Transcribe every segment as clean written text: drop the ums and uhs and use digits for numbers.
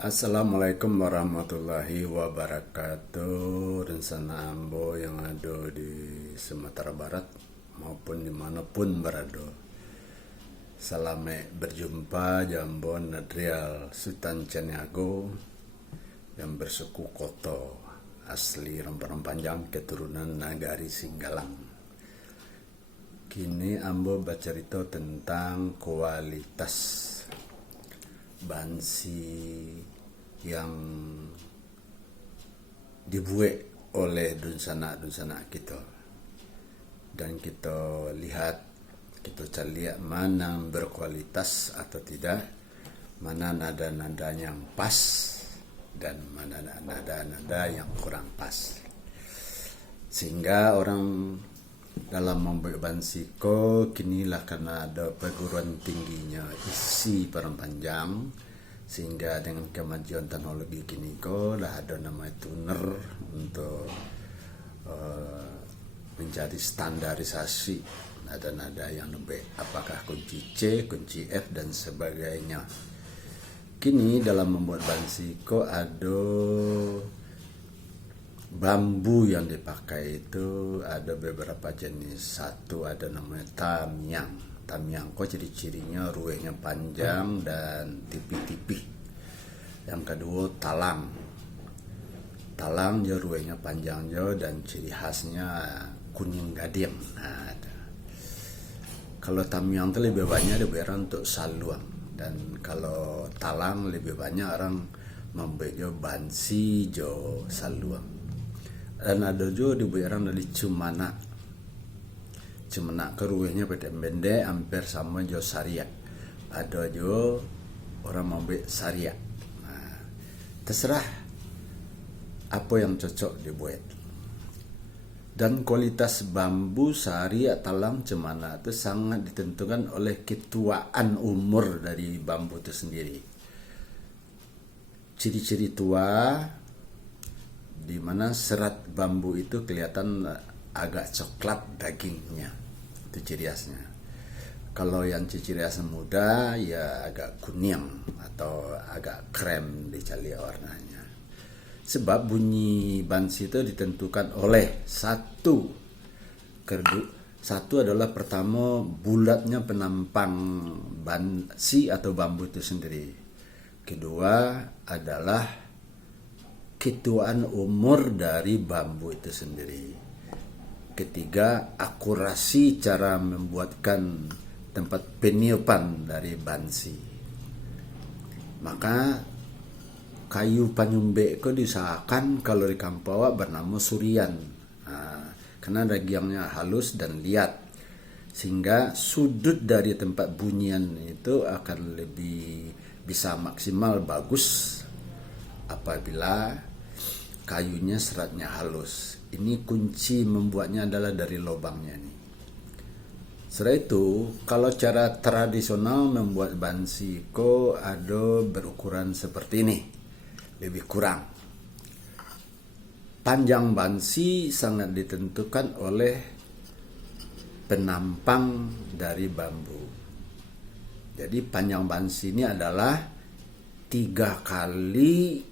Assalamualaikum warahmatullahi wabarakatuh. Rencana ambo yang ada di Sumatera Barat maupun dimanapun berada. Salame berjumpa Jambon Nadrial Sultan Caniago yang bersuku Koto, asli Rempang Panjang, keturunan Nagari Singgalang. Kini ambo bercerita tentang kualitas bansi yang dibuat oleh dunsana kita, dan kita lihat, kita cari mana berkualitas atau tidak, mana nada-nada yang pas dan mana nada-nada yang kurang pas, sehingga orang dalam membuat bansiko kinilah karena ada perguruan tingginya isi Padang Panjang, sehingga dengan kemajuan teknologi kini lah ada nama tuner untuk menjadi standarisasi nada-nada yang lebih, apakah kunci C, kunci F dan sebagainya. Kini dalam membuat bansiko ada bambu yang dipakai itu ada beberapa jenis. Satu ada namanya tamyang. Tamyang kok ciri-cirinya ruwenya panjang dan tipih-tipih. Yang kedua talang. Talang dia ruwenya panjang jo dan ciri khasnya kuning gading. Nah, kalau tamyang itu lebih banyak dibayar untuk saluang, dan kalau talang lebih banyak orang membuat bansi jo saluang. Dan ada juga dibayar dari cumana keruihnya pendek hampir sama jo sariak. Ada jo orang membuat sariak. Nah, terserah apa yang cocok dibuat. Dan kualitas bambu, sariak, talang, cemana itu sangat ditentukan oleh ketuaan umur dari bambu itu sendiri. Ciri-ciri tua di mana serat bambu itu kelihatan agak coklat dagingnya, itu ciri khasnya. Kalau yang ciri khas muda ya agak kuning atau agak krem dicari warnanya. Sebab bunyi bansi itu ditentukan oleh satu adalah pertama bulatnya penampang bansi atau bambu itu sendiri. Kedua adalah ketuaan umur dari bambu itu sendiri. Ketiga, akurasi cara membuatkan tempat peniupan dari bansi. Maka kayu panyumbe itu diusahakan kalau di Kampawa bernama surian. Nah, karena dagingnya halus dan liat, sehingga sudut dari tempat bunyian itu akan lebih bisa maksimal bagus apabila kayunya seratnya halus. Ini kunci membuatnya adalah dari lubangnya nih. Setelah itu, kalau cara tradisional membuat bansiko ada berukuran seperti ini, lebih kurang. Panjang bansi sangat ditentukan oleh penampang dari bambu. Jadi panjang bansi ini adalah 3 kali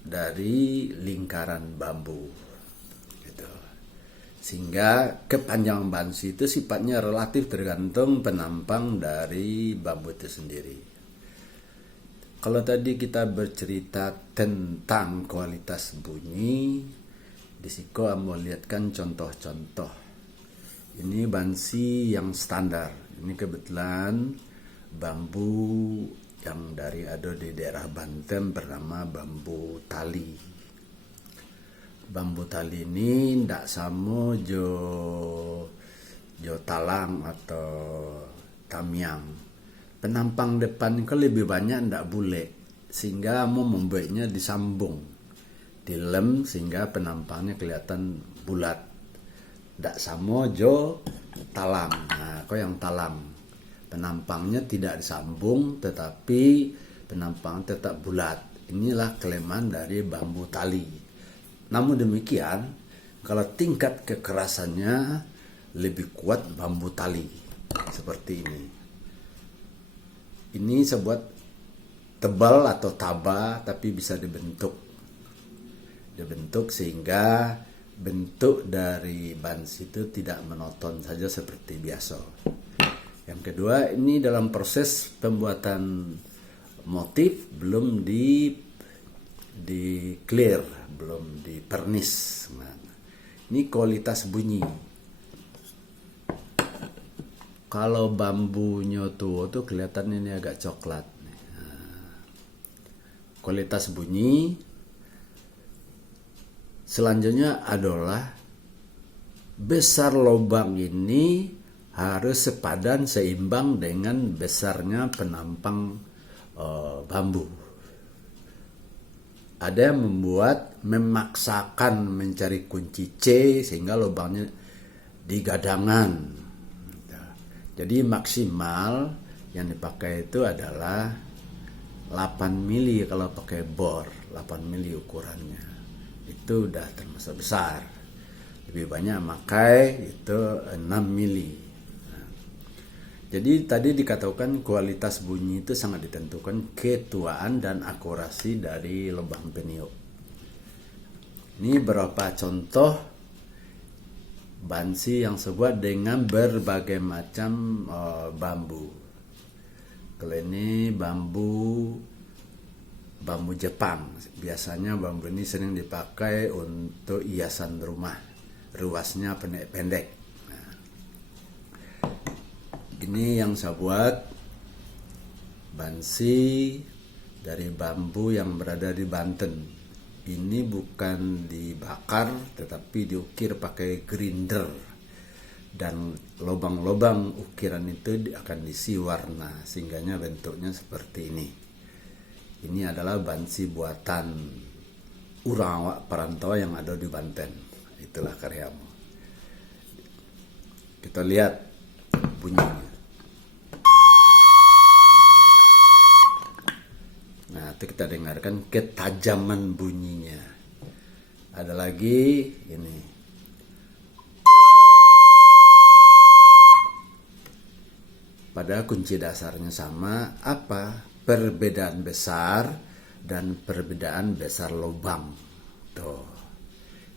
dari lingkaran bambu gitu. Sehingga kepanjangan bansi itu sifatnya relatif tergantung penampang dari bambu itu sendiri. Kalau tadi kita bercerita tentang kualitas bunyi, di siko mau lihatkan contoh-contoh. Ini bansi yang standar. Ini kebetulan bambu yang dari ada di daerah Banten bernama bambu tali. Bambu tali ini tidak sama jo talang atau tamyang. Penampang depan itu lebih banyak tidak bulat, sehingga mau membuatnya disambung, dilem sehingga penampangnya kelihatan bulat. Tidak sama jo talang. Nah, kok yang talang penampangnya tidak disambung tetapi penampang tetap bulat. Inilah kelemahan dari bambu tali. Namun demikian, kalau tingkat kekerasannya lebih kuat bambu tali seperti ini. Ini sebuah tebal atau taba, tapi bisa dibentuk sehingga bentuk dari bans itu tidak monoton saja seperti biasa. Yang kedua, ini dalam proses pembuatan motif belum di clear, belum di pernis. Nah, ini kualitas bunyi. Kalau bambunya tua tuh kelihatan ini agak coklat. Nah, kualitas bunyi. Selanjutnya adalah besar lubang ini harus sepadan seimbang dengan besarnya penampang bambu. Ada yang memaksakan mencari kunci C sehingga lubangnya di gadangan. Jadi maksimal yang dipakai itu adalah 8 mili kalau pakai bor, 8 mili ukurannya. Itu udah termasuk besar. Lebih banyak pakai itu 6 mili. Jadi tadi dikatakan kualitas bunyi itu sangat ditentukan ketuaan dan akurasi dari lubang peniup. Ini beberapa contoh bansi yang sebuat dengan berbagai macam bambu. Kalau ini bambu Jepang. Biasanya bambu ini sering dipakai untuk hiasan rumah. Ruasnya pendek-pendek. Ini yang saya buat bansi dari bambu yang berada di Banten. Ini bukan dibakar tetapi diukir pakai grinder. Dan lubang-lubang ukiran itu akan diisi warna sehingga bentuknya seperti ini. Ini adalah bansi buatan orang awak perantau yang ada di Banten. Itulah karyamu. Kita lihat bunyinya. Nah, itu kita dengarkan ketajaman bunyinya. Ada lagi ini. Pada kunci dasarnya sama, apa? Perbedaan besar dan perbedaan besar lubang. Tuh.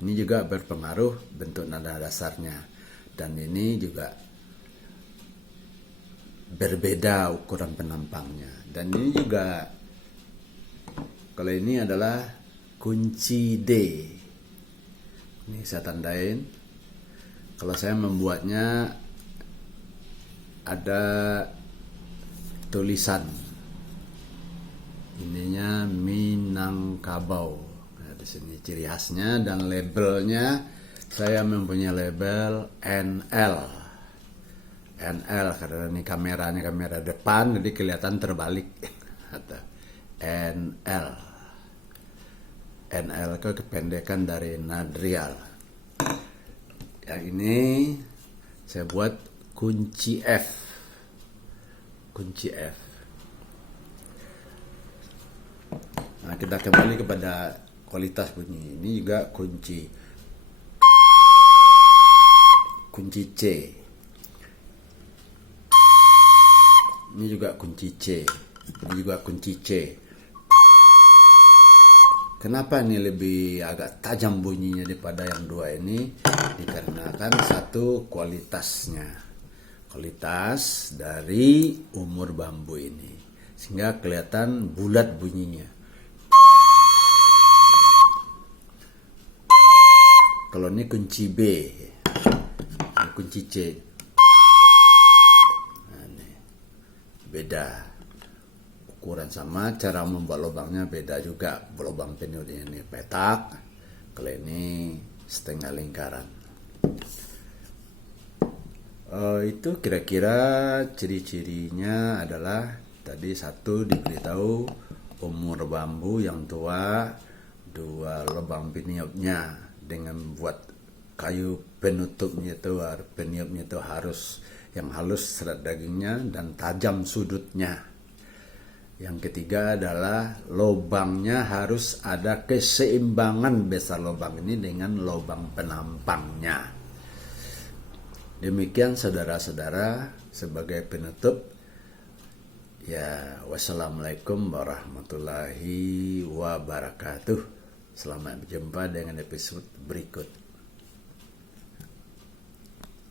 Ini juga berpengaruh bentuk nada dasarnya. Dan ini juga berbeda ukuran penampangnya. Dan ini juga, kalau ini adalah kunci D. Ini saya tandain. Kalau saya membuatnya ada tulisan. Ininya Minangkabau. Nah, di sini ciri khasnya dan labelnya. Saya mempunyai label NL. NL karena ini kameranya kamera depan, jadi kelihatan terbalik. NL. NL itu kependekan dari Nadrial. Yang ini saya buat kunci F. Kunci F. Nah, kita kembali kepada kualitas bunyi. Ini juga kunci C. Ini juga kunci C. Ini juga kunci C. Kenapa ini lebih agak tajam bunyinya daripada yang dua ini? Dikarenakan satu kualitasnya. Kualitas dari umur bambu ini. Sehingga kelihatan bulat bunyinya. Kalau ini kunci B. Ini kunci C. Nah, ini. Beda. Ukuran sama, cara membuat lubangnya beda juga. Lubang peniup ini petak, kalau ini setengah lingkaran. Itu kira-kira ciri-cirinya adalah tadi satu diberitahu umur bambu yang tua, dua lubang peniupnya dengan buat kayu penutupnya itu harus yang halus serat dagingnya dan tajam sudutnya. Yang ketiga adalah lubangnya harus ada keseimbangan besar lubang ini dengan lubang penampangnya. Demikian saudara-saudara, sebagai penutup Ya, wassalamualaikum warahmatullahi wabarakatuh. Selamat berjumpa dengan episode berikut.